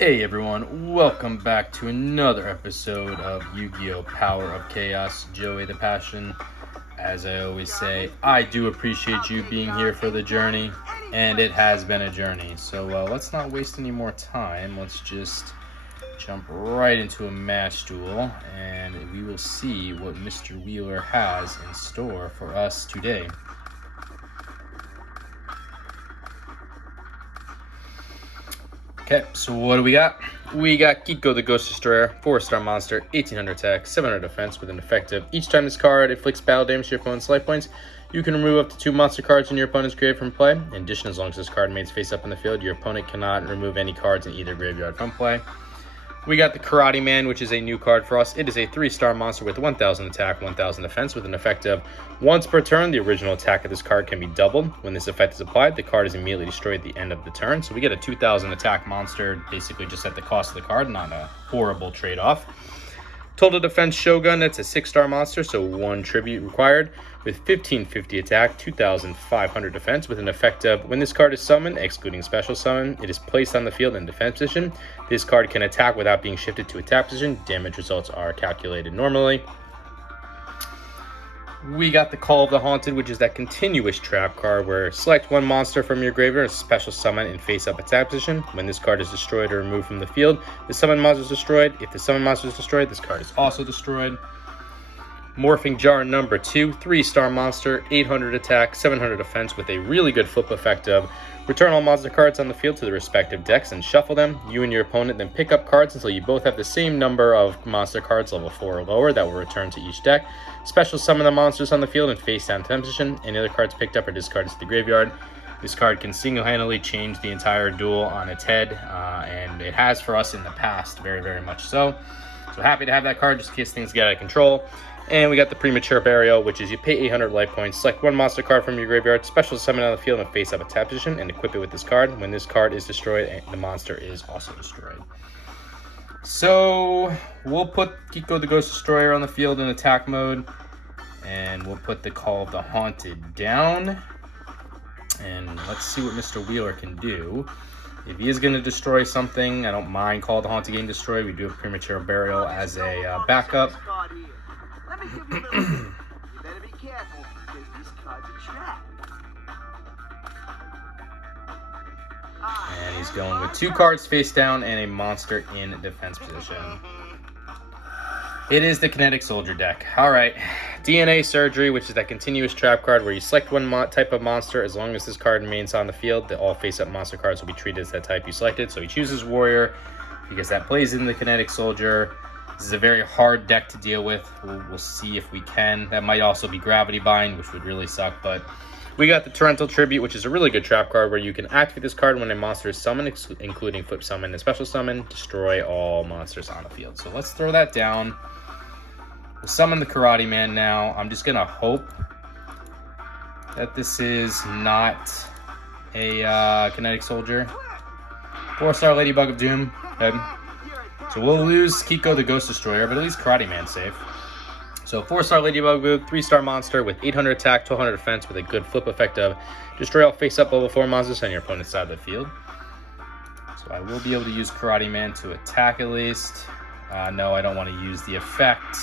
Hey everyone, welcome back to another episode of Yu-Gi-Oh! Power of Chaos, Joey the Passion. As I always say, I do appreciate you being here for the journey, and it has been a journey. So let's not waste any more time. Let's just jump right into a match duel, and we will see what Mr. Wheeler has in store for us today. Okay, so what do we got? We got Kiko the Ghost Destroyer, 4-star monster, 1800 attack, 700 defense with an effective. Each time this card inflicts battle damage to your opponent's life points, you can remove up to 2 monster cards in your opponent's graveyard from play. In addition, as long as this card remains face up in the field, your opponent cannot remove any cards in either graveyard from play. We got the Karate Man, which is a new card for us. It is a 3-star monster with 1000 attack, 1000 defense with an effect of once per turn. The original attack of this card can be doubled. When this effect is applied, the card is immediately destroyed at the end of the turn. So we get a 2000 attack monster, basically just at the cost of the card, not a horrible trade-off. Total Defense Shogun, that's a 6-star monster, so 1 tribute required, with 1550 attack, 2500 defense, with an effect of when this card is summoned, excluding special summon, it is placed on the field in defense position. This card can attack without being shifted to attack position. Damage results are calculated normally. We got the Call of the Haunted, which is that continuous trap card where select 1 monster from your graveyard, special summon in face-up attack position. When this card is destroyed or removed from the field, the summon monster is destroyed. If the summon monster is destroyed, this card is also destroyed. Morphing Jar number 2, 3-star monster, 800 attack, 700 defense with a really good flip effect of return all monster cards on the field to the respective decks and shuffle them. You and your opponent then pick up cards until you both have the same number of monster cards, level 4 or lower, that will return to each deck. Special summon the monsters on the field in face down position. Any other cards picked up are discarded to the graveyard. This card can single-handedly change the entire duel on its head, and it has for us in the past, very, very much so. So happy to have that card just in case things get out of control. And we got the Premature Burial, which is you pay 800 life points, select 1 monster card from your graveyard, special summon on the field and face up a tap position, and equip it with this card. When this card is destroyed, the monster is also destroyed. So we'll put Kiko the Ghost Destroyer on the field in attack mode, and we'll put the Call of the Haunted down. And let's see what Mr. Wheeler can do. If he is going to destroy something, I don't mind Call of the Haunted getting destroyed. We do have Premature Burial as a backup. You better be careful because this card's a trap. And he's going with 2 cards face down and a monster in defense position. It is the Kinetic Soldier deck. Alright, DNA Surgery, which is that continuous trap card where you select 1 type of monster. As long as this card remains on the field, all face-up monster cards will be treated as that type you selected. So he chooses Warrior because that plays in the Kinetic Soldier. This is a very hard deck to deal with. We'll see if we can. That might also be Gravity Bind, which would really suck, but we got the Torrential Tribute, which is a really good trap card where you can activate this card when a monster is summoned, including flip summon and special summon, destroy all monsters on the field. So let's throw that down. We'll summon the Karate Man now. I'm just going to hope that this is not a Kinetic Soldier. 4-star Ladybug of Doom. Good. So we'll lose Kiko the Ghost Destroyer, but at least Karate Man's safe. So 4-star Ladybug, 3-star monster with 800 attack, 1200 defense with a good flip effect of destroy all face-up level 4 monsters on your opponent's side of the field. So I will be able to use Karate Man to attack at least. No, I don't want to use the effect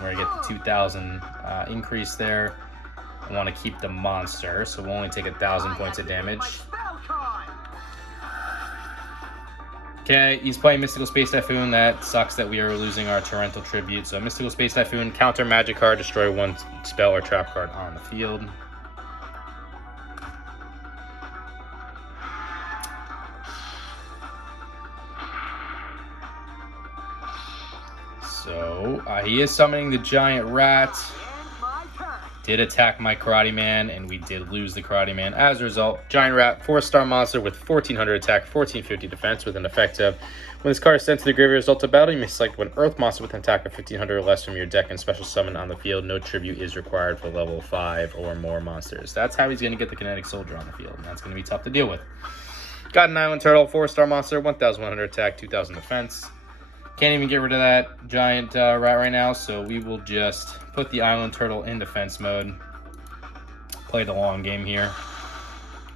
where I get the 2000 increase there. I want to keep the monster, so we'll only take 1000 points of damage. Okay, he's playing Mystical Space Typhoon. That sucks that we are losing our Torrential Tribute. So Mystical Space Typhoon, counter magic card, destroy 1 spell or trap card on the field. So he is summoning the Giant Rat. Did attack my Karate Man, and we did lose the Karate Man. As a result, Giant Rat, 4-star monster with 1400 attack, 1450 defense with an effect of when this card is sent to the graveyard result of battle, you may select 1 Earth monster with an attack of 1500 or less from your deck and special summon on the field. No tribute is required for level 5 or more monsters. That's how he's going to get the Kinetic Soldier on the field, and that's going to be tough to deal with. Got an Island Turtle, 4-star monster, 1100 attack, 2000 defense. Can't even get rid of that giant rat right now, so we will just put the Island Turtle in defense mode. Play the long game here.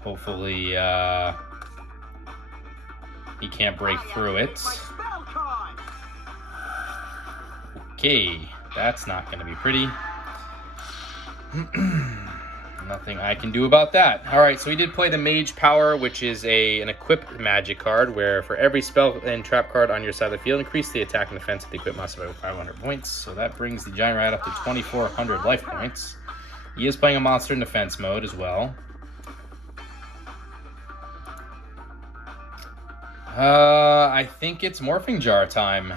Hopefully He can't break through it. My spell card. Okay, that's not going to be pretty. Nothing I can do about that. All right, so we did play the Mage Power, which is an equipped magic card, where for every spell and trap card on your side of the field, increase the attack and defense of the equipped monster by 500 points. So that brings the Giant Rat up to 2,400 life points. He is playing a monster in defense mode as well. I think it's Morphing Jar time.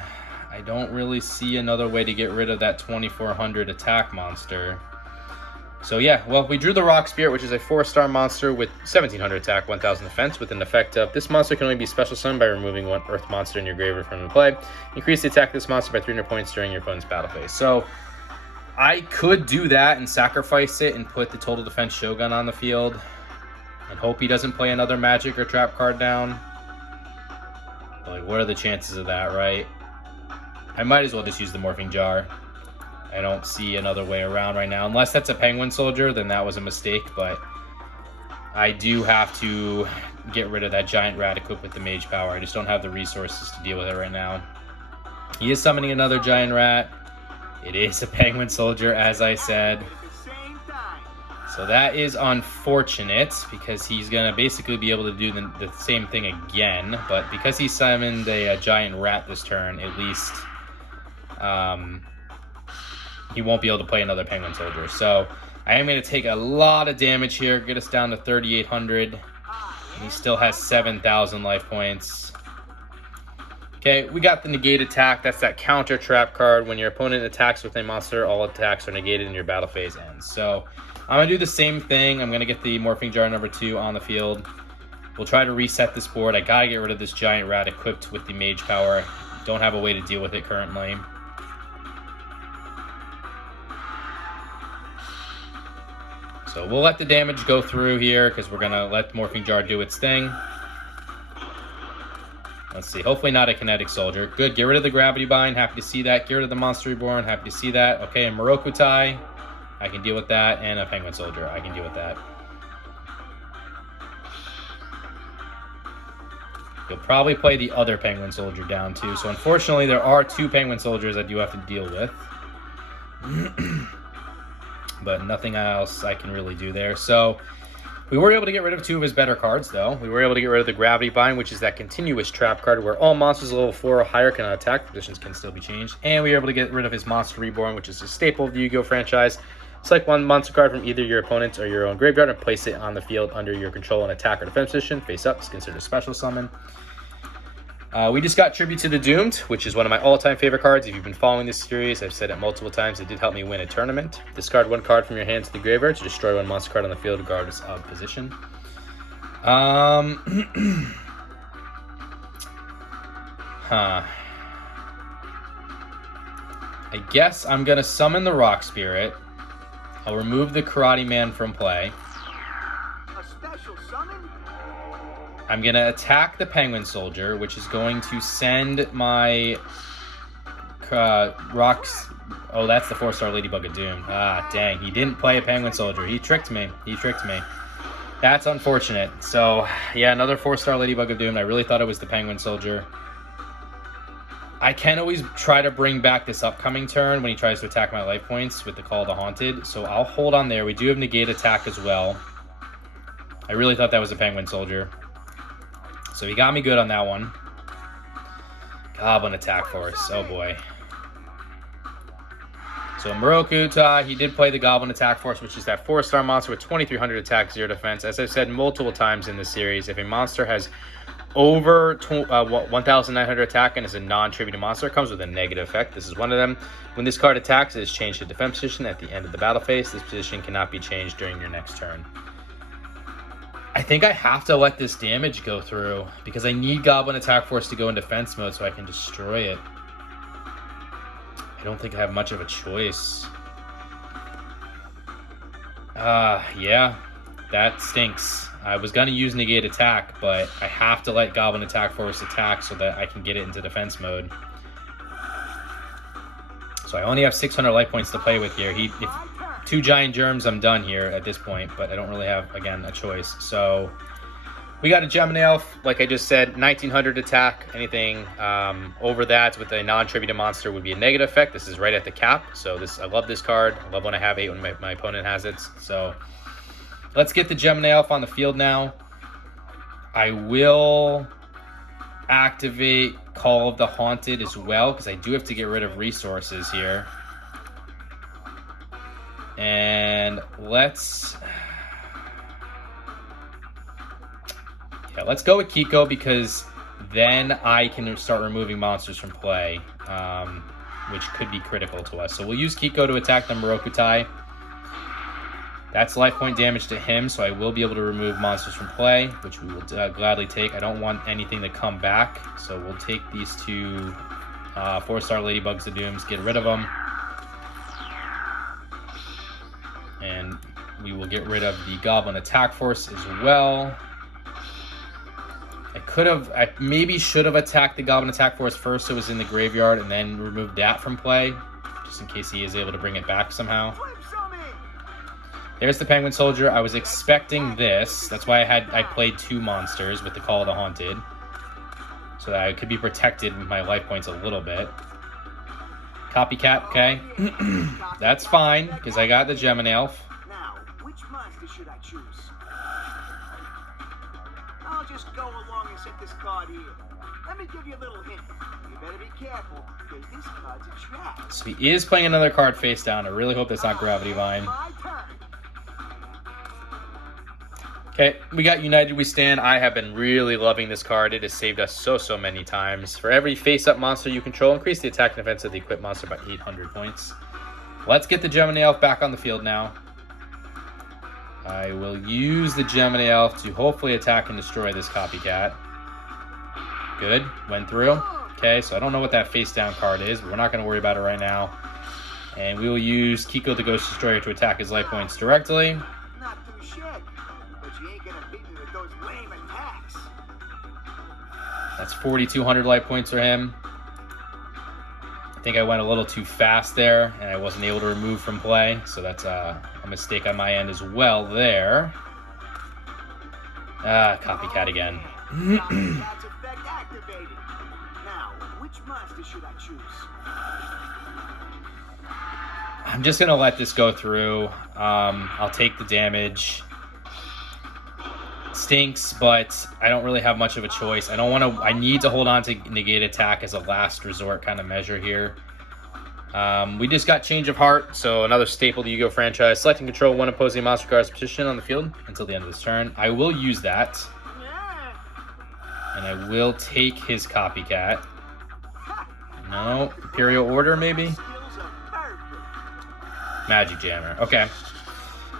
I don't really see another way to get rid of that 2,400 attack monster. So yeah, well, we drew the Rock Spirit, which is a 4-star monster with 1,700 attack, 1,000 defense, with an effect of this monster can only be special summoned by removing one Earth monster in your graveyard from the play. Increase the attack of this monster by 300 points during your opponent's battle phase. So I could do that and sacrifice it and put the Total Defense Shogun on the field and hope he doesn't play another magic or trap card down. But like, what are the chances of that, right? I might as well just use the Morphing Jar. I don't see another way around right now. Unless that's a Penguin Soldier, then that was a mistake. But I do have to get rid of that Giant Rat equipped with the Mage Power. I just don't have the resources to deal with it right now. He is summoning another Giant Rat. It is a Penguin Soldier, as I said. So that is unfortunate, because he's going to basically be able to do the same thing again. But because he summoned a Giant Rat this turn, at least he won't be able to play another Penguin Soldier. So I am going to take a lot of damage here, get us down to 3,800. And he still has 7,000 life points. Okay, we got the Negate Attack. That's that counter trap card. When your opponent attacks with a monster, all attacks are negated and your battle phase ends. So I'm going to do the same thing. I'm going to get the Morphing Jar number 2 on the field. We'll try to reset this board. I got to get rid of this Giant Rat equipped with the Mage Power. Don't have a way to deal with it currently. So we'll let the damage go through here, because we're going to let Morphing Jar do its thing. Let's see. Hopefully not a Kinetic Soldier. Good. Get rid of the Gravity Bind. Happy to see that. Get rid of the Monster Reborn. Happy to see that. Okay, and Morokutai. I can deal with that. And a Penguin Soldier. I can deal with that. You'll probably play the other Penguin Soldier down too. So unfortunately, there are 2 Penguin Soldiers I do have to deal with. But nothing else I can really do there. So we were able to get rid of 2 of his better cards, though. We were able to get rid of the Gravity Bind, which is that continuous trap card where all monsters level 4 or higher can attack. Positions can still be changed. And we were able to get rid of his Monster Reborn, which is a staple of the Yu-Gi-Oh franchise. Select one monster card from either your opponent's or your own graveyard and place it on the field under your control and attack or defense position. Face up is considered a special summon. We just got Tribute to the Doomed, which is one of my all-time favorite cards. If you've been following this series, I've said it multiple times. It did help me win a tournament. Discard 1 card from your hand to the graveyard to destroy 1 monster card on the field regardless of position. I guess I'm going to summon the Rock Spirit. I'll remove the Karate Man from play. A special summon? I'm going to attack the Penguin Soldier, which is going to send my rocks. Oh, that's the 4-star Ladybug of Doom. Ah, dang. He didn't play a Penguin Soldier. He tricked me. He tricked me. That's unfortunate. So, yeah, another 4-star Ladybug of Doom. I really thought it was the Penguin Soldier. I can always try to bring back this upcoming turn when he tries to attack my life points with the Call of the Haunted. So I'll hold on there. We do have Negate Attack as well. I really thought that was a Penguin Soldier. So he got me good on that one. Goblin Attack Force. Oh boy. So Morokutai, he did play the Goblin Attack Force, which is that 4-star monster with 2,300 attack, 0 defense. As I've said multiple times in this series, if a monster has over 1,900 attack and is a non-tributed monster, it comes with a negative effect. This is one of them. When this card attacks, it is changed to defense position at the end of the battle phase. This position cannot be changed during your next turn. I think I have to let this damage go through because I need Goblin Attack Force to go in defense mode so I can destroy it. I don't think I have much of a choice. Yeah, that stinks. I was going to use Negate Attack, but I have to let Goblin Attack Force attack so that I can get it into defense mode. So I only have 600 life points to play with here. If 2 Giant Germs, I'm done here at this point, but I don't really have, again, a choice. So We got a Gemini Elf, like I just said, 1900 attack. Anything over that with a non-tributed monster would be a negative effect. This is right at the cap, so I love this card. I love when I have 8 when my opponent has it. So let's get the Gemini Elf on the field now. I will activate Call of the Haunted as well, because I do have to get rid of resources here. And let's go with Kiko, because then I can start removing monsters from play, which could be critical to us. So we'll use Kiko to attack the Morokutai. That's life point damage to him, so I will be able to remove monsters from play, which we will gladly take. I don't want anything to come back, so we'll take these two 4-star Ladybugs of Dooms, get rid of them. And we will get rid of the Goblin Attack Force as well. I maybe should have attacked the Goblin Attack Force first so it was in the graveyard and then removed that from play, just in case he is able to bring it back somehow. There's the Penguin Soldier. I was expecting this. That's why I played 2 monsters with the Call of the Haunted, so that I could be protected with my life points a little bit. Copycat, okay. That's fine, because I got the Gemini Elf. Now, which monster should I choose? I'll just go along and set this card here. Let me give you a little hint. You better be careful, because this card's a trap. So he is playing another card face down. I really hope that's not Gravity Vine. My turn. Okay, we got United We Stand. I have been really loving this card. It has saved us so many times. For every face-up monster you control, increase the attack and defense of the equipped monster by 800 points. Let's get the Gemini Elf back on the field now. I will use the Gemini Elf to hopefully attack and destroy this Copycat. Good, went through. Okay, so I don't know what that face-down card is, but we're not going to worry about it right now. And we will use Kiko the Ghost Destroyer to attack his life points directly. Not too shabby, but you ain't gonna beat me with those lame attacks. That's 4,200 life points for him. I think I went a little too fast there, and I wasn't able to remove from play, so that's a mistake on my end as well there. Copycat again. Copycat's effect activated. Now, which monster should I choose? I'm just going to let this go through. I'll take the damage. Stinks, but I don't really have much of a choice. I need to hold on to negate attack as a last resort kind of measure here. We just got Change of Heart, so another staple to Yu-Gi-Oh! Franchise. Select and control one opposing monster card's position on the field until the end of this turn. I will use that. And I will take his Copycat. No, Imperial Order maybe? Magic Jammer, okay.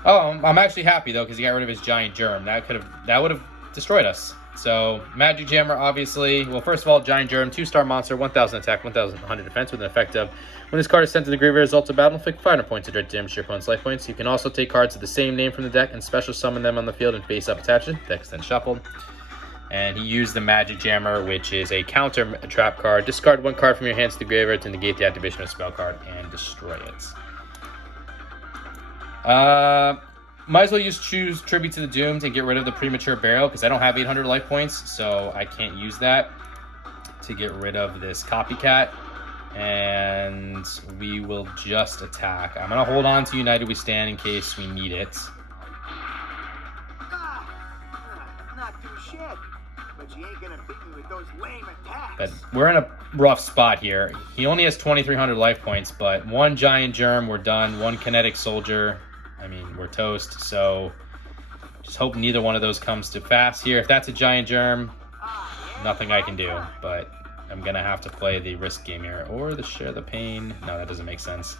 Oh, I'm actually happy though, because he got rid of his Giant Germ. That would have destroyed us. So Magic Jammer, obviously. Well, first of all, Giant Germ, 2-star monster, 1,000 attack, 1,100 defense, with an effect of when this card is sent to the graveyard, results of battle, inflict 500 points of direct damage to your opponent's life points. You can also take cards of the same name from the deck and special summon them on the field and face up attachment. Deck's then shuffled. And he used the Magic Jammer, which is a counter trap card. Discard 1 card from your hands to the graveyard to negate the activation of a spell card and destroy it. Might as well choose Tribute to the Doomed and get rid of the Premature Burial, because I don't have 800 life points, so I can't use that to get rid of this Copycat. And we will just attack. I'm going to hold on to United We Stand in case we need it. Not too shabby, but you ain't gonna beat me with those lame attacks. But we're in a rough spot here. He only has 2,300 life points, but 1 Giant Germ, we're done. 1 Kinetic Soldier, I mean, we're toast. So just hope neither one of those comes to pass here. If that's a Giant Germ, nothing I can do, but I'm gonna have to play the risk game here. Or the Share the Pain. No, that doesn't make sense.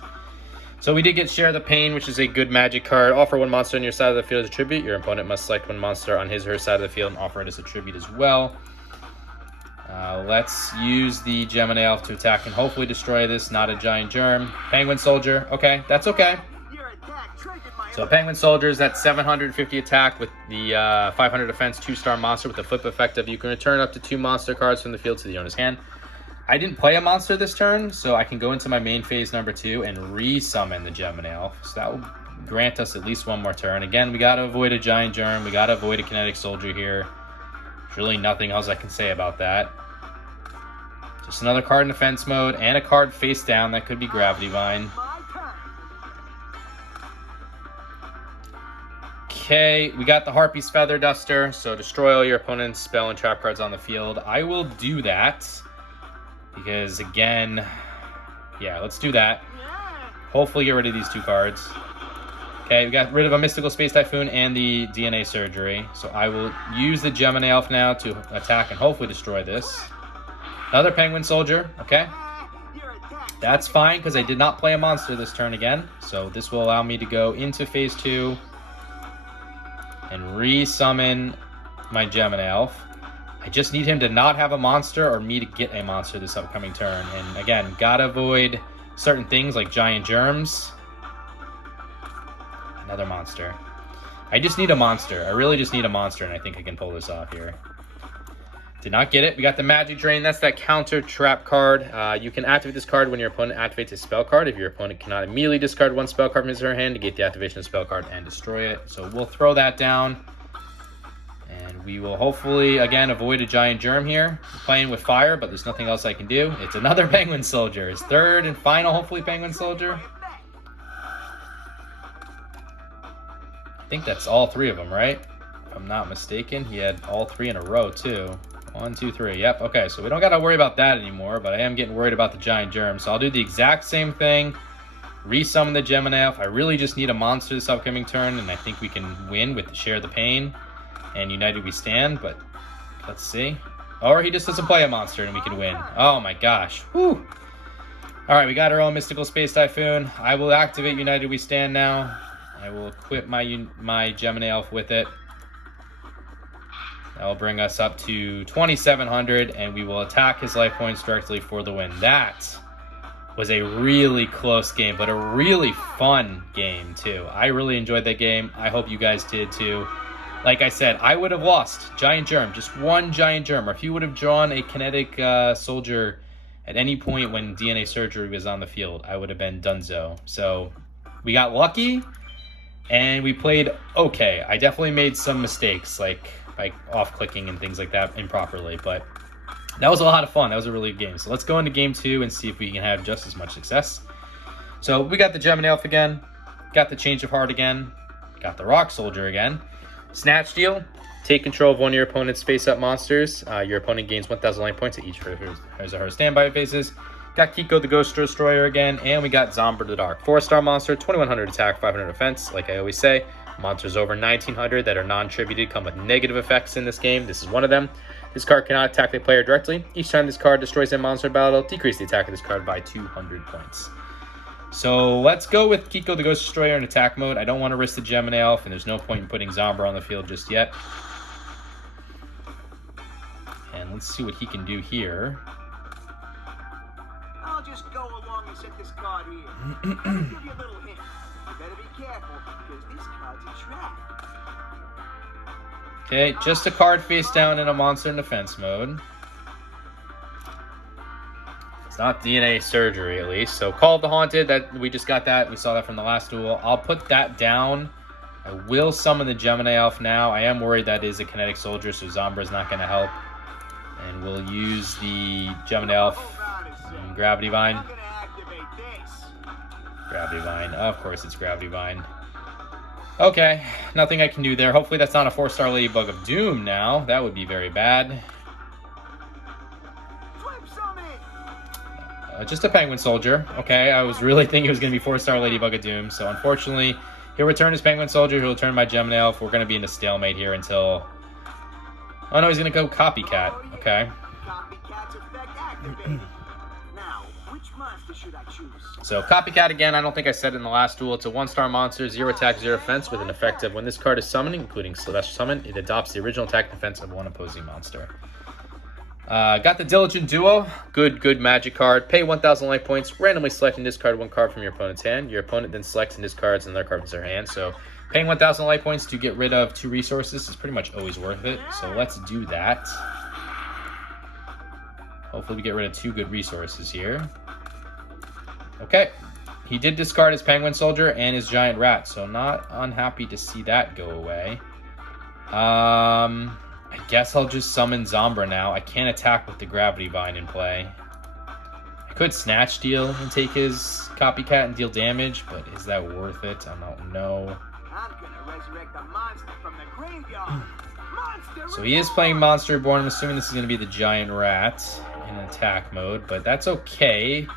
So we did get Share the Pain, which is a good magic card. Offer 1 monster on your side of the field as a tribute. Your opponent must select 1 monster on his or her side of the field and offer it as a tribute as well. Let's use the Gemini Elf to attack and hopefully destroy this. Not a Giant Germ. Penguin Soldier. Okay, that's okay. So Penguin Soldier is at 750 attack with the 500 defense 2-star monster with the flip effect of you can return up to 2 monster cards from the field to the owner's hand. I didn't play a monster this turn, so I can go into my main phase number 2 and re-summon the Gemini Elf. So that will grant us at least 1 more turn. Again, we got to avoid a Giant Germ. We got to avoid a Kinetic Soldier here. There's really nothing else I can say about that. Just another card in defense mode and a card face down. That could be Gravity Vine. Okay, we got the Harpy's Feather Duster, so destroy all your opponent's spell and trap cards on the field. I will do that, because again, yeah, let's do that. Hopefully get rid of these 2 cards. Okay, we got rid of a Mystical Space Typhoon and the DNA Surgery, so I will use the Gemini Elf now to attack and hopefully destroy this. Another Penguin Soldier, okay. That's fine, because I did not play a monster this turn again, so this will allow me to go into phase 2 and re-summon my Gemini Elf. I just need him to not have a monster or me to get a monster this upcoming turn. And again, gotta avoid certain things like giant germs. Another monster. I just need a monster. I really just need a monster, and I think I can pull this off here. Did not get it. We got the Magic Drain. That's that counter trap card. You can activate this card when your opponent activates a spell card. If your opponent cannot immediately discard 1 spell card from his or her hand, negate the activation of the spell card and destroy it. So we'll throw that down. And we will hopefully, again, avoid a giant germ here. We're playing with fire, but there's nothing else I can do. It's another Penguin Soldier. His 3rd and final, hopefully, Penguin Soldier. I think that's all 3 of them, right? If I'm not mistaken. He had all 3 in a row, too. 1, 2, 3. Yep. Okay, so we don't got to worry about that anymore, but I am getting worried about the giant germ. So I'll do the exact same thing. Resummon the Gemini Elf. I really just need a monster this upcoming turn, and I think we can win with Share the Pain and United We Stand, but let's see. Or he just doesn't play a monster and we can win. Oh my gosh. Whew. All right, we got our own Mystical Space Typhoon. I will activate United We Stand now. I will equip my Gemini Elf with it. That will bring us up to 2,700, and we will attack his life points directly for the win. That was a really close game, but a really fun game, too. I really enjoyed that game. I hope you guys did, too. Like I said, I would have lost Giant Germ, just 1 Giant Germ. Or if you would have drawn a Kinetic Soldier at any point when DNA Surgery was on the field, I would have been donezo. So we got lucky, and we played okay. I definitely made some mistakes, like off-clicking and things like that improperly, but that was a lot of fun. That was a really good game. So let's go into game 2 and see if we can have just as much success. So we got the Gemini Elf again, got the Change of Heart again, got the Rock Soldier again. Snatch Steal, take control of one of your opponent's face-up monsters. Your opponent gains 1,000 life points at each of his or her standby phases. Got Kiko the Ghost Destroyer again, and we got Zomber the Dark. 4-star monster, 2,100 attack, 500 defense. Like I always say, monsters over 1,900 that are non-tributed come with negative effects in this game. This is one of them. This card cannot attack the player directly. Each time this card destroys a monster in battle, decrease the attack of this card by 200 points. So let's go with Kiko the Ghost Destroyer in attack mode. I don't want to risk the Gemini Elf, and there's no point in putting Zomber on the field just yet. And let's see what he can do here. I'll just go along and set this card here. Let me give you a little hint. You better be careful, because this card's a trap. Okay, just a card face down in a monster in defense mode. It's not DNA Surgery, at least. So Call of the Haunted, that we just got that. We saw that from the last duel. I'll put that down. I will summon the Gemini Elf now. I am worried that is a Kinetic Soldier, so Zombra is not going to help. And we'll use the Gemini Elf and Gravity Vine. Gravity Vine. Of course it's Gravity Vine. Okay, nothing I can do there. Hopefully that's not a 4-star Ladybug of Doom now. That would be very bad. Just a Penguin Soldier. Okay, I was really thinking it was going to be 4-star Ladybug of Doom. So unfortunately, he'll return his Penguin Soldier. He'll return my Gemini Elf. We're going to be in a stalemate here until... Oh no, he's going to go Copycat. Okay. Copycat's effect activated. Now, which monster should I choose? So Copycat again, I don't think I said it in the last duel. It's a 1-star monster, 0 attack, 0 defense with an effect of when this card is summoned, including Celestial Summon, it adopts the original attack defense of one opposing monster. Got the Diligent Duo. Good magic card. Pay 1,000 life points, randomly select and discard 1 card from your opponent's hand. Your opponent then selects and discards another card from their hand. So paying 1,000 life points to get rid of 2 resources is pretty much always worth it. So let's do that. Hopefully we get rid of 2 good resources here. Okay. He did discard his Penguin Soldier and his Giant Rat, so not unhappy to see that go away. I guess I'll just summon Zombra now. I can't attack with the Gravity Vine in play. I could Snatch Steal and take his Copycat and deal damage, but is that worth it? I don't know. I'm gonna resurrect a monster from the graveyard. Monster So he is playing Monster Reborn. I'm assuming this is going to be the Giant Rat in attack mode, but that's okay.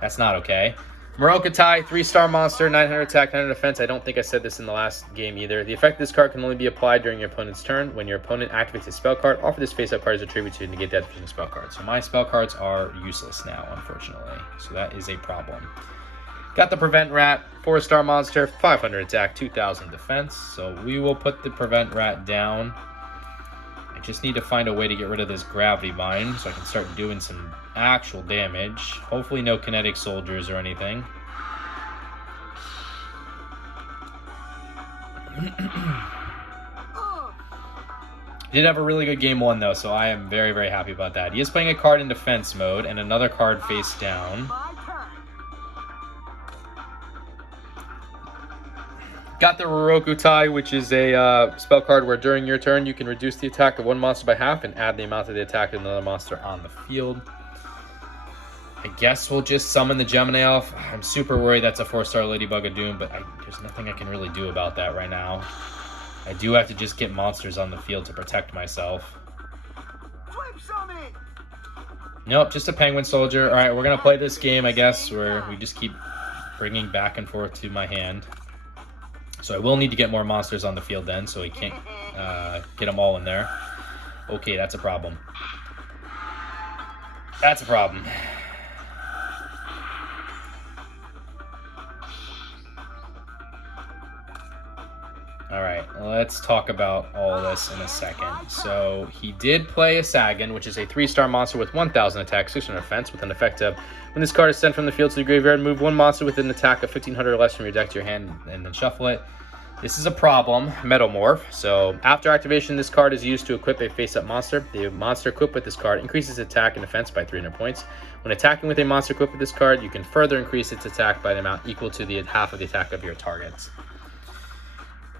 That's not okay. Morokatai, 3-star monster, 900 attack, 900 defense. I don't think I said this in the last game either. The effect of this card can only be applied during your opponent's turn. When your opponent activates a spell card, offer this face-up card as a tribute to negate that efficient spell card. So my spell cards are useless now, unfortunately. So that is a problem. Got the Prevent Rat, 4-star monster, 500 attack, 2000 defense. So we will put the Prevent Rat down. I just need to find a way to get rid of this Gravity Vine so I can start doing some actual damage. Hopefully no Kinetic Soldiers or anything. Did have a really good game 1 though, so I am very, very happy about that. He is playing a card in defense mode and another card face down. Got the Rorokutai, which is a spell card where during your turn you can reduce the attack of one monster by half and add the amount of the attack of another monster on the field. I guess we'll just summon the Gemini Elf. I'm super worried that's a 4-star Ladybug of Doom, but there's nothing I can really do about that right now. I do have to just get monsters on the field to protect myself. Nope, just a Penguin Soldier. All right, we're going to play this game, I guess, where we just keep bringing back and forth to my hand. So I will need to get more monsters on the field then, so we can't get them all in there. Okay, that's a problem. That's a problem. All right, let's talk about all this in a second. So he did play a Sagan, which is a 3-star monster with 1000 attack, 600 defense, with an effect of when this card is sent from the field to the graveyard, move one monster with an attack of 1500 or less from your deck to your hand and then shuffle it. This is a problem, Metamorph. So after activation, this card is used to equip a face-up monster. The monster equipped with this card increases attack and defense by 300 points. When attacking with a monster equipped with this card, you can further increase its attack by the amount equal to the half of the attack of your targets.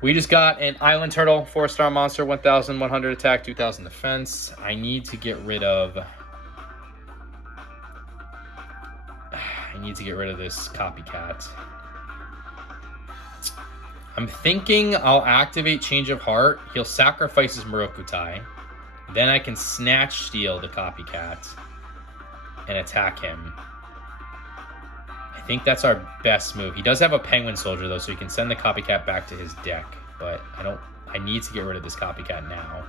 We just got an Island Turtle, 4-star monster, 1100 attack, 2000 defense. I need to get rid of... this Copycat. I'm thinking I'll activate Change of Heart. He'll sacrifice his Morokutai. Then I can Snatch Steal the Copycat and attack him. I think that's our best move. He does have a Penguin Soldier though, so he can send the Copycat back to his deck. But I need to get rid of this Copycat now.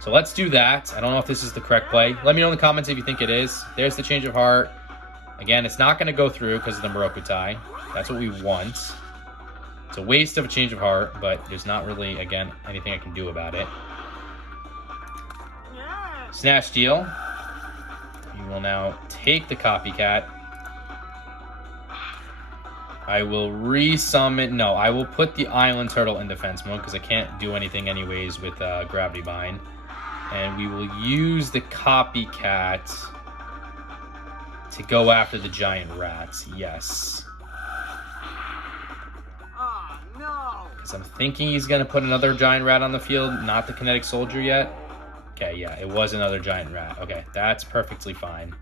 So let's do that. I don't know if this is the correct play. Let me know in the comments if you think it is. There's the Change of Heart. Again, it's not going to go through because of the Morokutai. That's what we want. It's a waste of a Change of Heart, but there's not really, again, anything I can do about it. Snatch Steal. You will now take the Copycat. I will resummon... No, I will put the Island Turtle in defense mode because I can't do anything anyways with Gravity Vine. And we will use the Copycat to go after the Giant Rats. Yes. Oh, no. Because I'm thinking he's going to put another Giant Rat on the field, not the Kinetic Soldier yet. Okay, yeah, it was another Giant Rat. Okay, that's perfectly fine.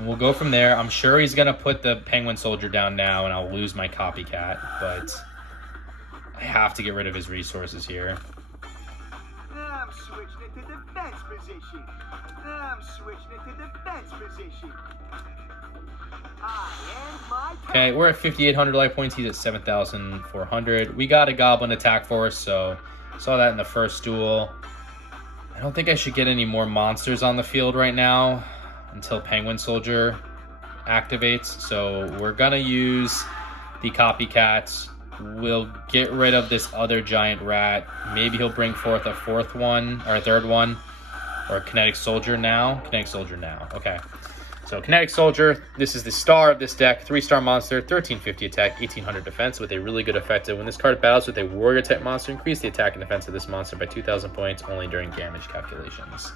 We'll go from there. I'm sure he's going to put the Penguin Soldier down now, and I'll lose my Copycat, but I have to get rid of his resources here. I'm switching it to defense position. I'm switching it to defense position. I end my turn. Okay, we're at 5,800 life points. He's at 7,400. We got a Goblin attack force, so saw that in the first duel. I don't think I should get any more monsters on the field right now until Penguin Soldier activates. So we're going to use the Copycats. We'll get rid of this other Giant Rat. Maybe he'll bring forth a fourth one, or a third one, or a Kinetic Soldier now. Kinetic Soldier now. Okay. So Kinetic Soldier, this is the star of this deck. 3-star monster, 1350 attack, 1800 defense with a really good effect. When this card battles with a warrior type monster, increase the attack and defense of this monster by 2,000 points only during damage calculations.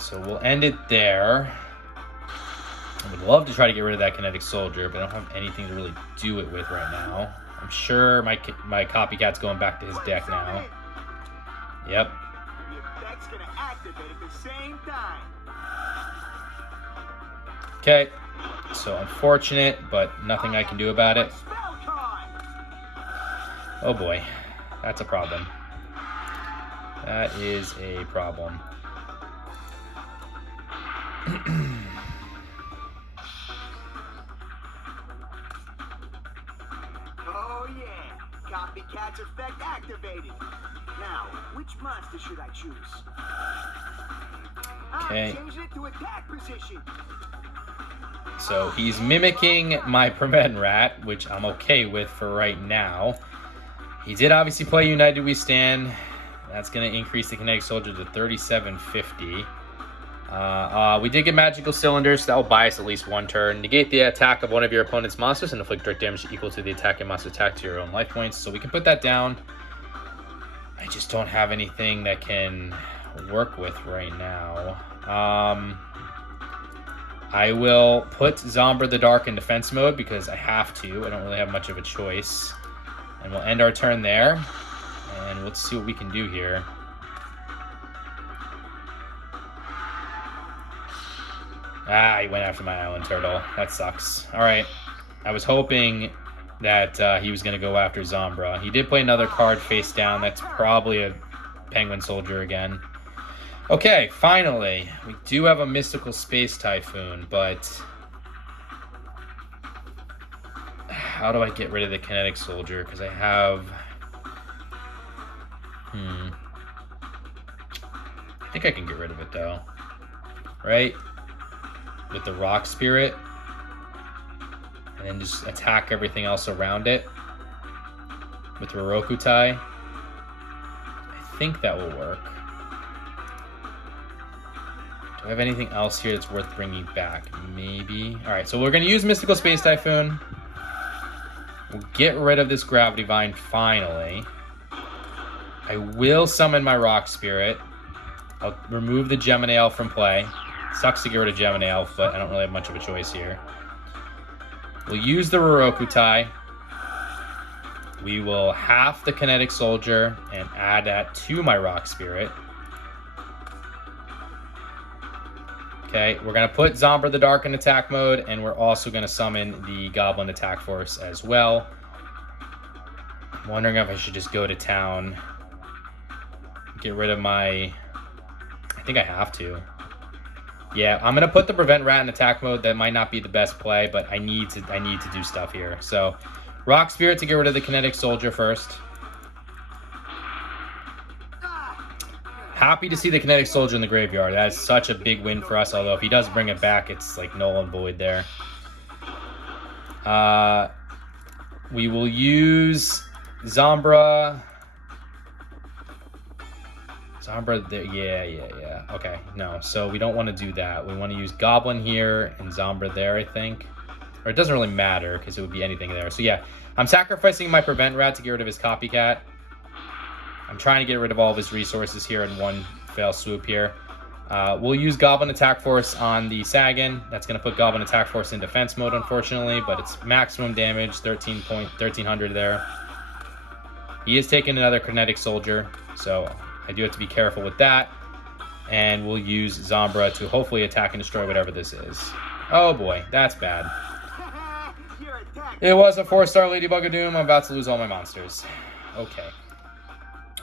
So we'll end it there. I would love to try to get rid of that Kinetic Soldier, but I don't have anything to really do it with right now. I'm sure my copycat's going back to his deck now. Yep. The effect's gonna activate at the same time. Okay. So unfortunate, but nothing I can do about it. Spell card. Oh boy. That's a problem. That is a problem. Oh yeah, copycat's effect activated. Now, which monster should I choose? Okay. I'm changing it to attack position. So he's mimicking my Prevent Rat, which I'm okay with for right now. He did obviously play United We Stand. That's going to increase the Kinetic Soldier to 3750. We did get Magical Cylinders, so that will buy us at least one turn. Negate the attack of one of your opponent's monsters and inflict direct damage equal to the attacking monster attack to your own life points. So we can put that down. I just don't have anything that can work with right now. I will put Zombra the Dark in defense mode because I have to. I don't really have much of a choice. And we'll end our turn there. And let's see what we can do here. Ah, he went after my Island Turtle. That sucks. All right. I was hoping that he was going to go after Zombra. He did play another card face down. That's probably a Penguin Soldier again. Okay, finally. We do have a Mystical Space Typhoon, but how do I get rid of the Kinetic Soldier? Because I have... I think I can get rid of it, though. Right? With the Rock Spirit. And then just attack everything else around it. With Rorokutai. I think that will work. Do I have anything else here that's worth bringing back? Maybe. Alright, so we're going to use Mystical Space Typhoon. We'll get rid of this Gravity Vine finally. I will summon my Rock Spirit. I'll remove the Gemini Elf from play. Sucks to get rid of Gemini Elf, but I don't really have much of a choice here. We'll use the Rorokutai. We will half the Kinetic Soldier and add that to my Rock Spirit. Okay, we're going to put Zombra the Dark in attack mode, and we're also going to summon the Goblin Attack Force as well. I'm wondering if I should just go to town. Get rid of my... I think I have to. Yeah, I'm going to put the Prevent Rat in attack mode. That might not be the best play, but I need to do stuff here. So, Rock Spirit to get rid of the Kinetic Soldier first. Happy to see the Kinetic Soldier in the graveyard. That is such a big win for us, although if he does bring it back, it's like null and void there. We will use Zombra. Zombra, yeah. Okay, no. So we don't want to do that. We want to use Goblin here and Zombra there, I think. Or it doesn't really matter because it would be anything there. So yeah, I'm sacrificing my Prevent Rat to get rid of his Copycat. I'm trying to get rid of all of his resources here in one fell swoop here. We'll use Goblin Attack Force on the Sagan. That's going to put Goblin Attack Force in defense mode, unfortunately, but it's maximum damage, 1300 there. He is taking another Kinetic Soldier, so I do have to be careful with that. And we'll use Zombra to hopefully attack and destroy whatever this is. Oh boy, that's bad. It was a 4-star Ladybug of Doom. I'm about to lose all my monsters. Okay.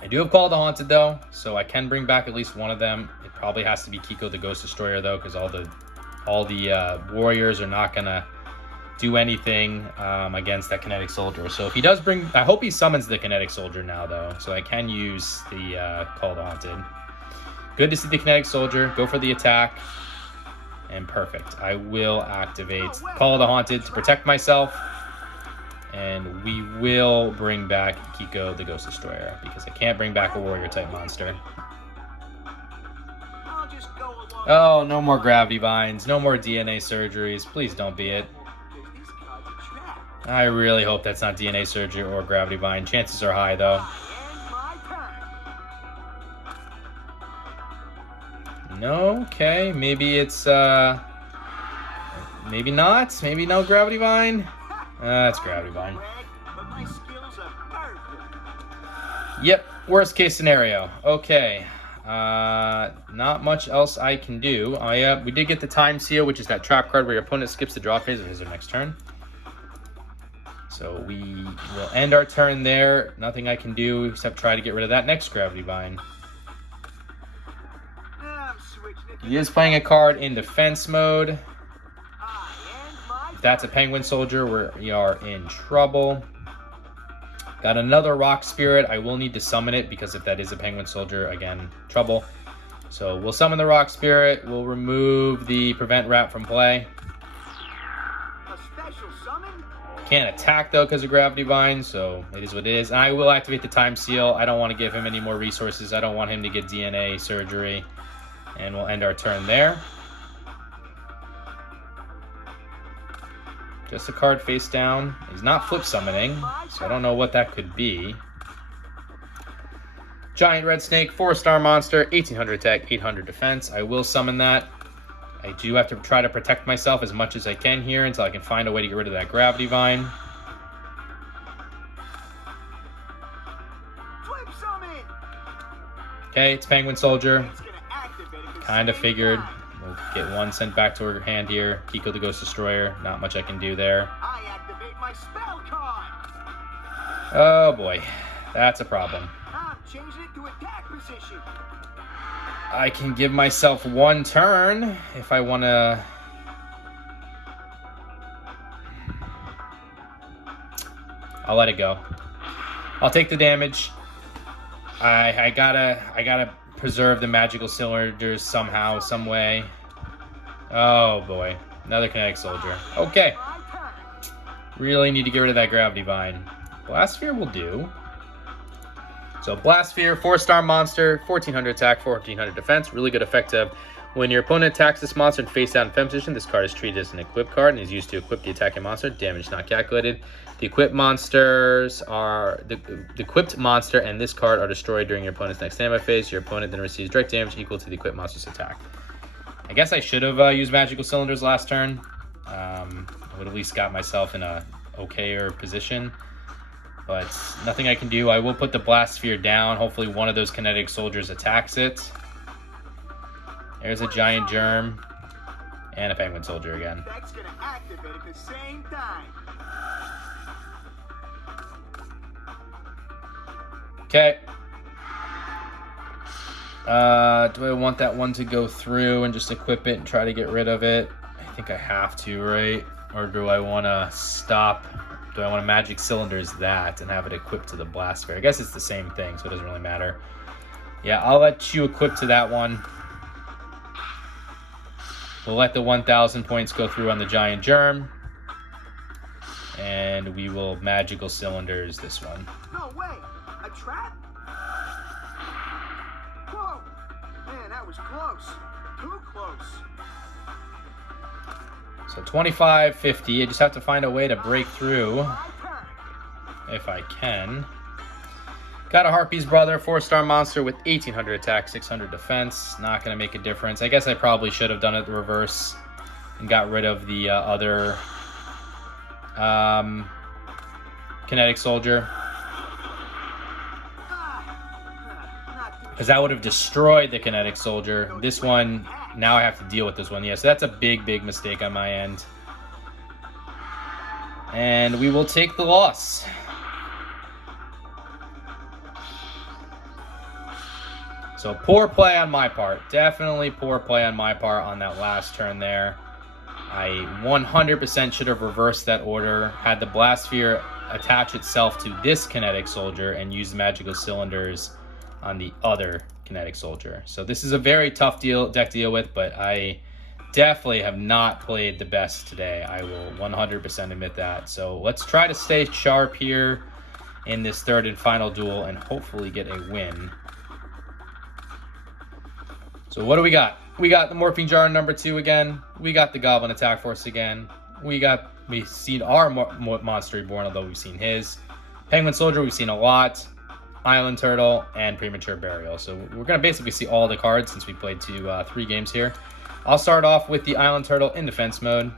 I do have Call of the Haunted, though, so I can bring back at least one of them. It probably has to be Kiko the Ghost Destroyer, though, because all the warriors are not going to do anything against that Kinetic Soldier. So if he does bring... I hope he summons the Kinetic Soldier now, though, so I can use the Call of the Haunted. Good to see the Kinetic Soldier. Go for the attack. And perfect. I will activate Call of the Haunted to protect myself. And we will bring back Kiko the Ghost Destroyer because I can't bring back a warrior type monster. Oh, no more Gravity Vines. No more DNA surgeries. Please don't be it. I really hope that's not DNA surgery or Gravity Vine. Chances are high, though. No? Okay. Maybe it's, maybe not. Maybe no Gravity Vine. That's Gravity Vine. Yep, worst case scenario. Okay. Not much else I can do. Oh yeah, we did get the time seal, which is that trap card where your opponent skips the draw phase of his or next turn. So we will end our turn there. Nothing I can do except try to get rid of that next Gravity Bind. He is playing a card in defense mode. If that's a Penguin Soldier, we are in trouble. Got another Rock Spirit. I will need to summon it because if that is a Penguin Soldier, again, trouble. So we'll summon the Rock Spirit. We'll remove the Prevent Wrap from play. A special summon? Can't attack, though, because of Gravity Bind, so it is what it is. And I will activate the Time Seal. I don't want to give him any more resources. I don't want him to get DNA surgery. And we'll end our turn there. Just a card face down. He's not flip summoning, so I don't know what that could be. Giant Red Snake, 4-star monster, 1800 attack, 800 defense. I will summon that. I do have to try to protect myself as much as I can here until I can find a way to get rid of that Gravity Vine. Flip summon! Okay, it's Penguin Soldier. Kind of figured. We'll get one sent back to her hand here. Kiko the Ghost Destroyer. Not much I can do there. I activate my spell card. Oh boy, that's a problem. I'm changing it to attack position. I can give myself one turn if I want to. I'll let it go. I'll take the damage. I gotta preserve the magical cylinders somehow, some way. Oh boy, another Kinetic Soldier. Okay. Really need to get rid of that Gravity Vine. Blast Sphere will do. So Blast Sphere, 4-star monster, 1400 attack, 1400 defense. Really good effective. When your opponent attacks this monster in face down defense position, this card is treated as an equip card and is used to equip the attacking monster. Damage not calculated. The equipped monsters are the equipped monster and this card are destroyed during your opponent's next standby phase. Your opponent then receives direct damage equal to the equipped monster's attack. I guess I should have used Magical Cylinders last turn. I would have at least got myself in a okayer position. But nothing I can do. I will put the Blast Sphere down. Hopefully one of those Kinetic Soldiers attacks it. There's a Giant Germ. And a Penguin Soldier again. That's gonna activate at the same time. Okay. Do I want that one to go through and just equip it and try to get rid of it? I think I have to, right? Or do I want to stop? Do I want to Magic Cylinders that and have it equipped to the Blast Sphere? I guess it's the same thing, so it doesn't really matter. Yeah, I'll let you equip to that one. We'll let the 1,000 points go through on the Giant Germ. And we will Magical Cylinders this one. No way! A trap? Whoa! Man, that was close. Too close. So 25, 50. I just have to find a way to break through if I can. Got a Harpy's Brother, 4-star monster with 1800 attack, 600 defense. Not going to make a difference. I guess I probably should have done it the reverse and got rid of the other Kinetic Soldier. Because that would have destroyed the Kinetic Soldier. This one, now I have to deal with this one. Yeah, so that's a big, big mistake on my end. And we will take the loss. So poor play on my part. Definitely poor play on my part on that last turn there. I 100% should have reversed that order, had the Blast Sphere attach itself to this Kinetic Soldier and use Magical Cylinders on the other Kinetic Soldier. So this is a very tough deck to deal with, but I definitely have not played the best today. I will 100% admit that. So let's try to stay sharp here in this third and final duel and hopefully get a win. So what do we got? We got the Morphine Jar number 2 again. We got the Goblin Attack Force again. We've seen our Monster Reborn, although we've seen his. Penguin Soldier, we've seen a lot. Island Turtle, and Premature Burial. So we're going to basically see all the cards since we played 3 games here. I'll start off with the Island Turtle in defense mode.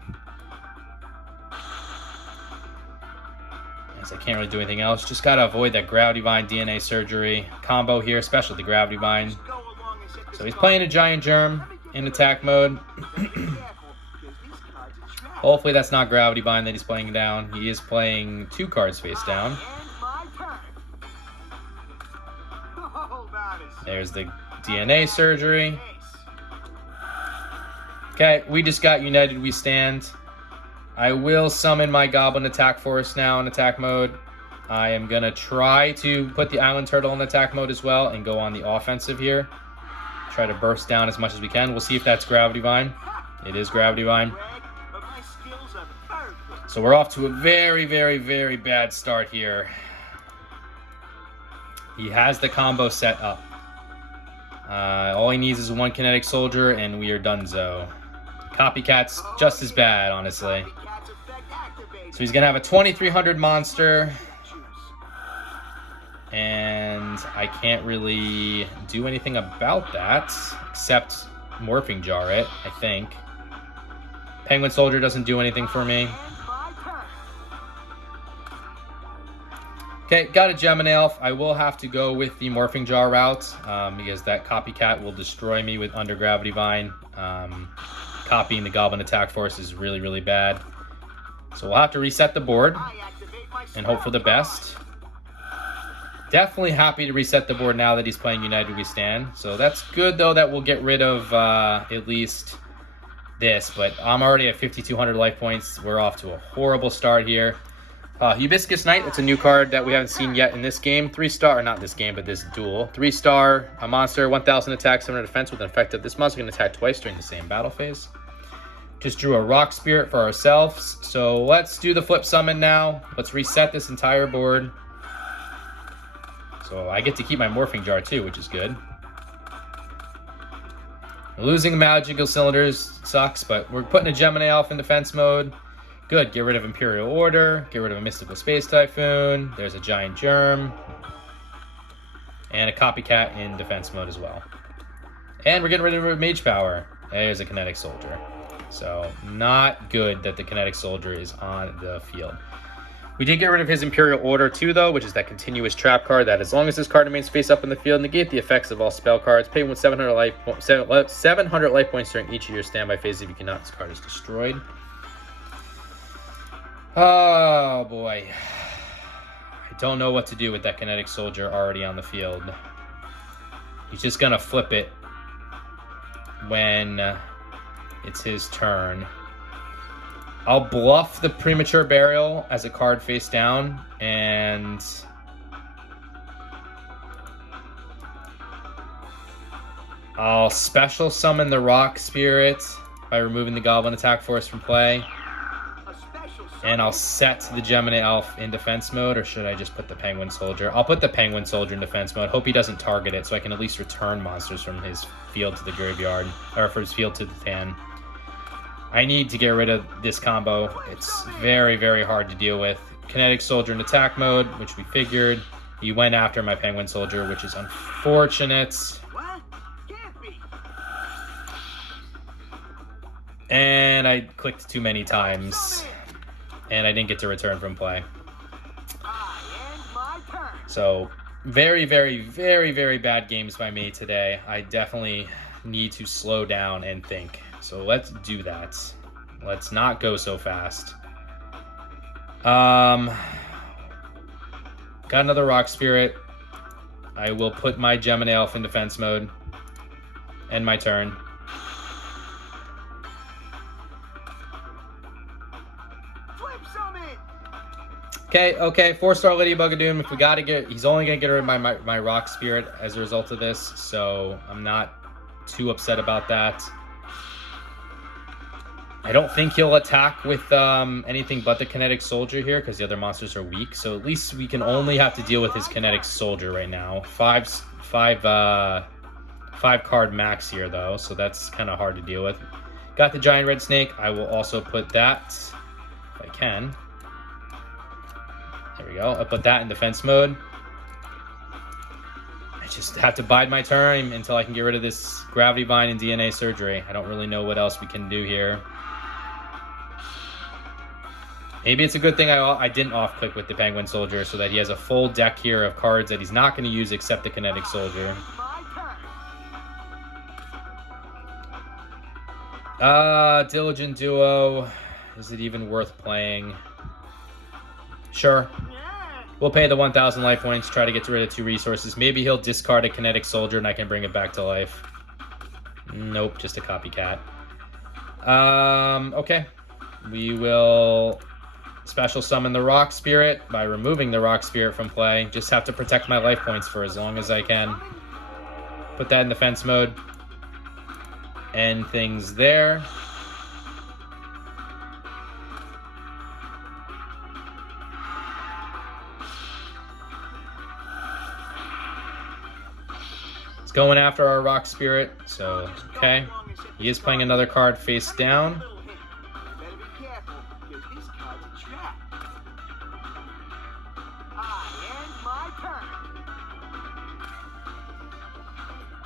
I can't really do anything else. Just gotta avoid that Gravity Vine DNA Surgery combo here, especially the Gravity Vine. So he's playing a Giant Germ in attack mode. Hopefully that's not Gravity Vine that he's playing down. He is playing 2 cards face down. There's the DNA Surgery. Okay, we just got United We Stand. I will summon my Goblin Attack Force now in attack mode. I am going to try to put the Island Turtle in attack mode as well and go on the offensive here. Try to burst down as much as we can. We'll see if that's Gravity Vine. It is Gravity Vine. So we're off to a very, very, very bad start here. He has the combo set up. All he needs is 1 Kinetic Soldier, and we are donezo. Copycat's just as bad, honestly. So he's going to have a 2300 monster. And I can't really do anything about that, except Morphing Jar it, I think. Penguin Soldier doesn't do anything for me. Okay, got a Gemini Elf. I will have to go with the Morphing Jar route because that Copycat will destroy me with Under Gravity Vine. Copying the Goblin Attack Force is really, really bad. So we'll have to reset the board and hope for the best. Definitely happy to reset the board now that he's playing United We Stand. So that's good, though, that we'll get rid of at least this. But I'm already at 5,200 life points. We're off to a horrible start here. Hibiscus Knight, that's a new card that we haven't seen yet in this game. 3-star, or not this game, but this duel. 3-star, a monster, 1,000 attack, 700 defense with an effect of this monster can attack twice during the same battle phase. Just drew a Rock Spirit for ourselves. So let's do the flip summon now. Let's reset this entire board. So I get to keep my Morphing Jar too, which is good. Losing Magical Cylinders sucks, but we're putting a Gemini Elf in defense mode. Good, get rid of Imperial Order, get rid of a Mystical Space Typhoon, there's a Giant Germ, and a Copycat in defense mode as well. And we're getting rid of Mage Power. There's a Kinetic Soldier. So, not good that the Kinetic Soldier is on the field. We did get rid of his Imperial Order too, though, which is that continuous trap card that as long as this card remains face up in the field, negate the effects of all spell cards. Pay with 700 life points during each of your standby phases if you cannot. This card is destroyed. Oh, boy. I don't know what to do with that Kinetic Soldier already on the field. He's just going to flip it when it's his turn. I'll bluff the Premature Burial as a card face down, and I'll special summon the Rock Spirit by removing the Goblin Attack Force from play. And I'll set the Gemini Elf in defense mode, or should I just put the Penguin Soldier? I'll put the Penguin Soldier in defense mode. Hope he doesn't target it, so I can at least return monsters from his field to the graveyard, or from his field to the tan. I need to get rid of this combo. It's very, very hard to deal with. Kinetic Soldier in attack mode, which we figured. He went after my Penguin Soldier, which is unfortunate. And I clicked too many times. And I didn't get to return from play. So, very, very, very, very bad games by me today. I definitely need to slow down and think. So let's do that. Let's not go so fast. Got another Rock Spirit. I will put my Gemini Elf in defense mode. End my turn. Okay, 4-star Lydia Bugadoon. If we gotta he's only gonna get rid of my Rock Spirit as a result of this, so I'm not too upset about that. I don't think he'll attack with anything but the Kinetic Soldier here because the other monsters are weak. So at least we can only have to deal with his Kinetic Soldier right now. Five card max here though, so that's kind of hard to deal with. Got the Giant Red Snake. I will also put that, if I can. There we go. I'll put that in defense mode. I just have to bide my turn until I can get rid of this Gravity Vine and DNA Surgery. I don't really know what else we can do here. Maybe it's a good thing I didn't off-click with the Penguin Soldier so that he has a full deck here of cards that he's not going to use except the Kinetic Soldier. Diligent Duo. Is it even worth playing? Sure. We'll pay the 1,000 life points, try to get rid of 2 resources. Maybe he'll discard a Kinetic Soldier and I can bring it back to life. Nope, just a copycat. Okay. We will special summon the Rock Spirit by removing the Rock Spirit from play. Just have to protect my life points for as long as I can. Put that in defense mode. End things there. It's going after our Rock Spirit, so okay. He is playing another card face down.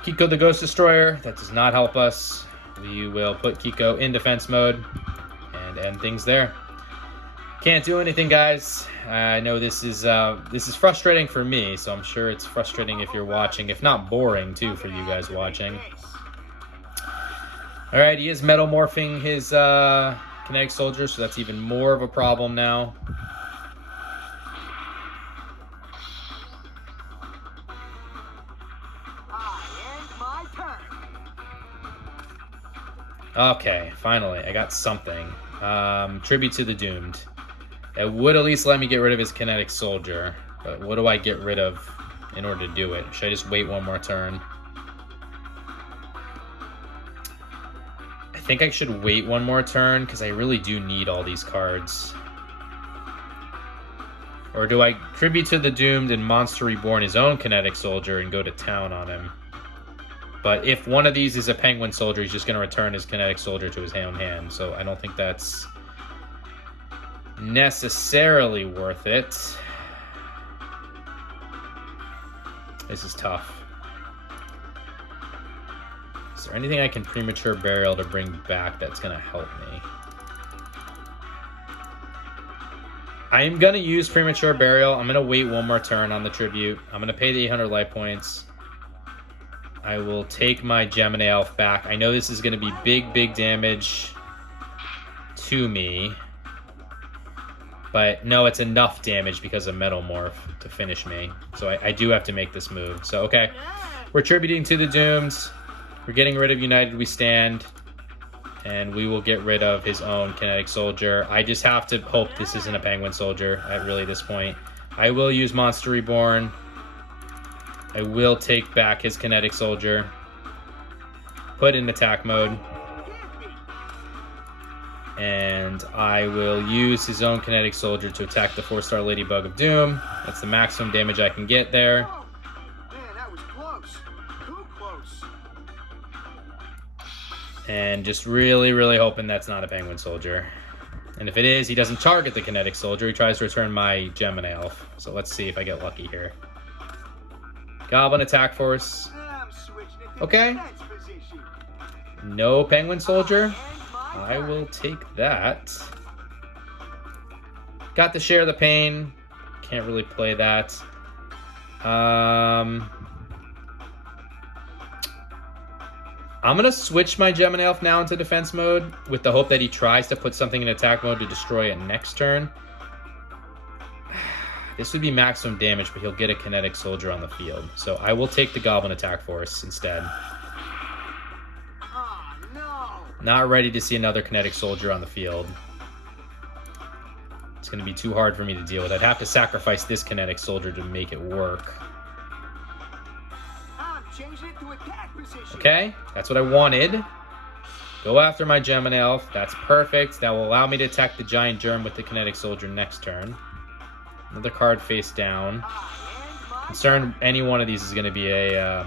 Kiko the Ghost Destroyer, that does not help us. We will put Kiko in defense mode and end things there. Can't do anything, guys. I know this is frustrating for me, so I'm sure it's frustrating if you're watching, if not boring too for you guys watching. All right, he is metamorphing his Kinetic Soldier, so that's even more of a problem now. Okay, finally, I got something. Tribute to the Doomed. It would at least let me get rid of his Kinetic Soldier, but what do I get rid of in order to do it? Should I just wait one more turn? I think I should wait one more turn, because I really do need all these cards. Or do I Tribute to the Doomed and Monster Reborn his own Kinetic Soldier and go to town on him? But if one of these is a Penguin Soldier, he's just going to return his Kinetic Soldier to his own hand. So I don't think that's necessarily worth it. This is tough. Is there anything I can Premature Burial to bring back that's going to help me? I am going to use Premature Burial. I'm going to wait one more turn on the Tribute. I'm going to pay the 800 life points. I will take my Gemini Elf back. I know this is going to be big damage to me. But no, it's enough damage because of Metamorph to finish me. So I do have to make this move. So, okay. We're tributing to the Doomed. We're getting rid of United We Stand. And we will get rid of his own Kinetic Soldier. I just have to hope this isn't a Penguin Soldier at really this point. I will use Monster Reborn. I will take back his Kinetic Soldier. Put in attack mode. And I will use his own Kinetic Soldier to attack the 4-star Ladybug of Doom. That's the maximum damage I can get there. Man, that was close. Too close. And just really hoping that's not a Penguin Soldier. And if it is, he doesn't target the Kinetic Soldier. He tries to return my Gemini Elf. So let's see if I get lucky here. Goblin Attack Force. Okay. No Penguin Soldier. I will take that. Got to share the pain. Can't really play that. I'm going to switch my Gemini Elf now into defense mode with the hope that he tries to put something in attack mode to destroy it next turn. This would be maximum damage, but he'll get a Kinetic Soldier on the field. So I will take the Goblin Attack Force instead. Not ready to see another Kinetic Soldier on the field. It's going to be too hard for me to deal with. I'd have to sacrifice this Kinetic Soldier to make it work. Okay, that's what I wanted. Go after my Gemini Elf. That's perfect. That will allow me to attack the Giant Germ with the Kinetic Soldier next turn. Another card face down. Concerned any one of these is going to be a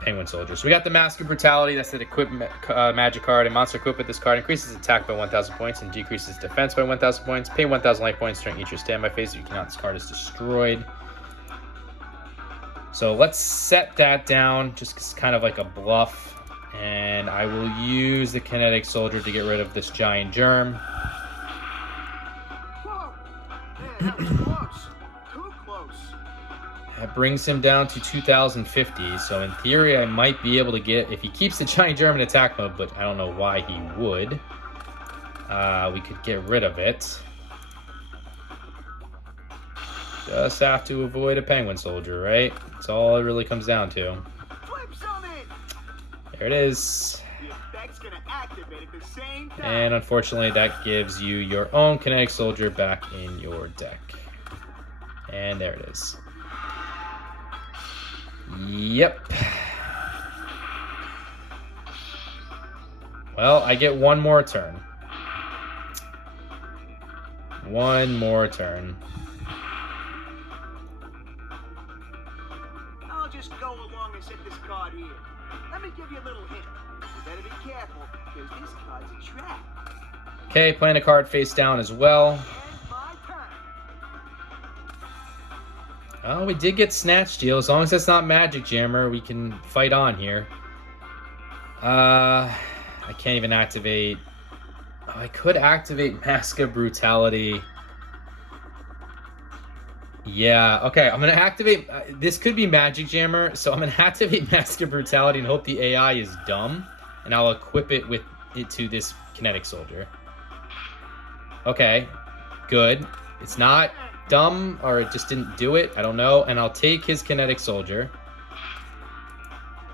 Penguin Soldier. So we got the Mask of Brutality. That's an equip magic card. A monster equipped with this card increases attack by 1,000 points and decreases defense by 1,000 points. Pay 1,000 life points during each your standby phase. If you cannot, this card is destroyed. So let's set that down just kind of like a bluff. And I will use the kinetic soldier to get rid of this giant germ. Whoa! Man, that was close. Too close. That brings him down to 2050. So in theory, I might be able to get, if he keeps the giant germ in attack mode, but I don't know why he would. We could get rid of it. Just have to avoid a penguin soldier, right? That's all it really comes down to. Flip some in. There it is. The effect's gonna activate at the same time. And unfortunately, that gives you your own kinetic soldier back in your deck. And there it is. Yep. Well, I get one more turn. One more turn. I'll just go along and set this card here. Let me give you a little hint. You better be careful, because this card's a trap. Okay, playing a card face down as well. And my turn. Oh, we did get Snatch Steal. As long as that's not Magic Jammer, we can fight on here. I can't even activate... Oh, I could activate Mask of Brutality. Yeah, okay, I'm going to activate... this could be Magic Jammer, so I'm going to activate Mask of Brutality and hope the AI is dumb. And I'll equip it with it to this Kinetic Soldier. Okay, good. It's not dumb, or it just didn't do it. I don't know. And I'll take his Kinetic Soldier.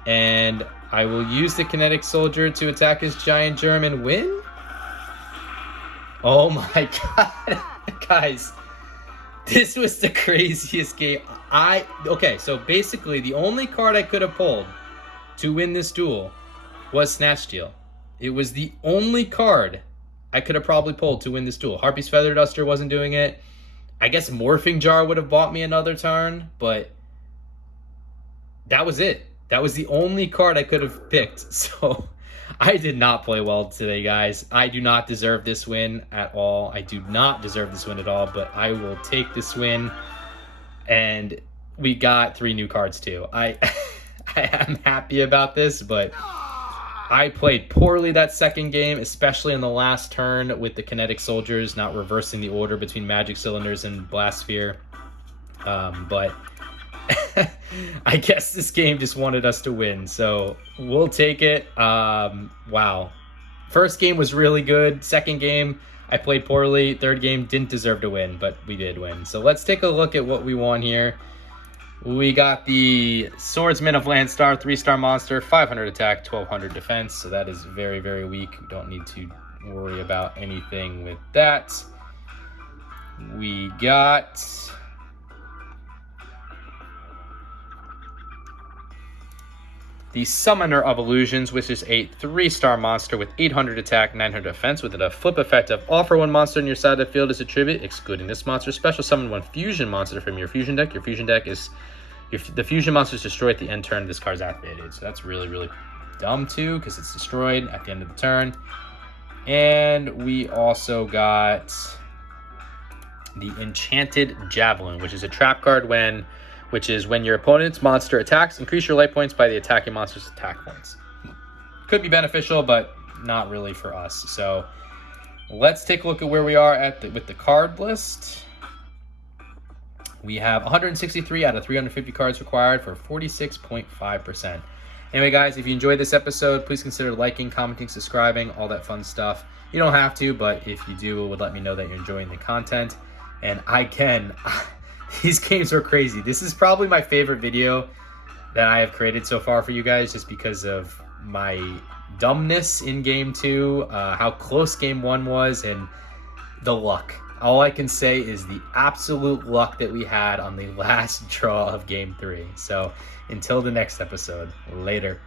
And I will use the Kinetic Soldier to attack his Giant Germ and win? Oh my god. Guys, this was the craziest game. Okay, so basically the only card I could have pulled to win this duel was Snatch Steal. It was the only card I could have probably pulled to win this duel. Harpy's Feather Duster wasn't doing it. I guess Morphing Jar would have bought me another turn, but that was it. That was the only card I could have picked. So I did not play well today, guys. I do not deserve this win at all. I do not deserve this win at all, but I will take this win. And we got 3 new cards too. I am happy about this, but I played poorly that second game, especially in the last turn with the Kinetic Soldiers, not reversing the order between Magic Cylinders and Blast Sphere. But I guess this game just wanted us to win, so we'll take it. Wow. First game was really good. Second game, I played poorly. Third game, didn't deserve to win, but we did win. So let's take a look at what we won here. We got the Swordsman of Landstar, 3-star monster, 500 attack, 1200 defense. So that is very, very weak. We don't need to worry about anything with that. We got the Summoner of Illusions, which is a 3-star monster with 800 attack, 900 defense, with a flip effect of offer one monster on your side of the field as a tribute, excluding this monster. Special summon one fusion monster from your fusion deck. Your fusion deck is... the fusion monster is destroyed at the end turn. This card's activated. So that's really, really dumb too, because it's destroyed at the end of the turn. And we also got the Enchanted Javelin, which is a trap card which is when your opponent's monster attacks, increase your life points by the attacking monster's attack points. Could be beneficial, but not really for us. So let's take a look at where we are with the card list. We have 163 out of 350 cards required for 46.5%. Anyway, guys, if you enjoyed this episode, please consider liking, commenting, subscribing, all that fun stuff. You don't have to, but if you do, it would let me know that you're enjoying the content. And these games are crazy. This is probably my favorite video that I have created so far for you guys, just because of my dumbness in game 2, how close game 1 was, and the luck. All I can say is the absolute luck that we had on the last draw of game 3. So until the next episode, later.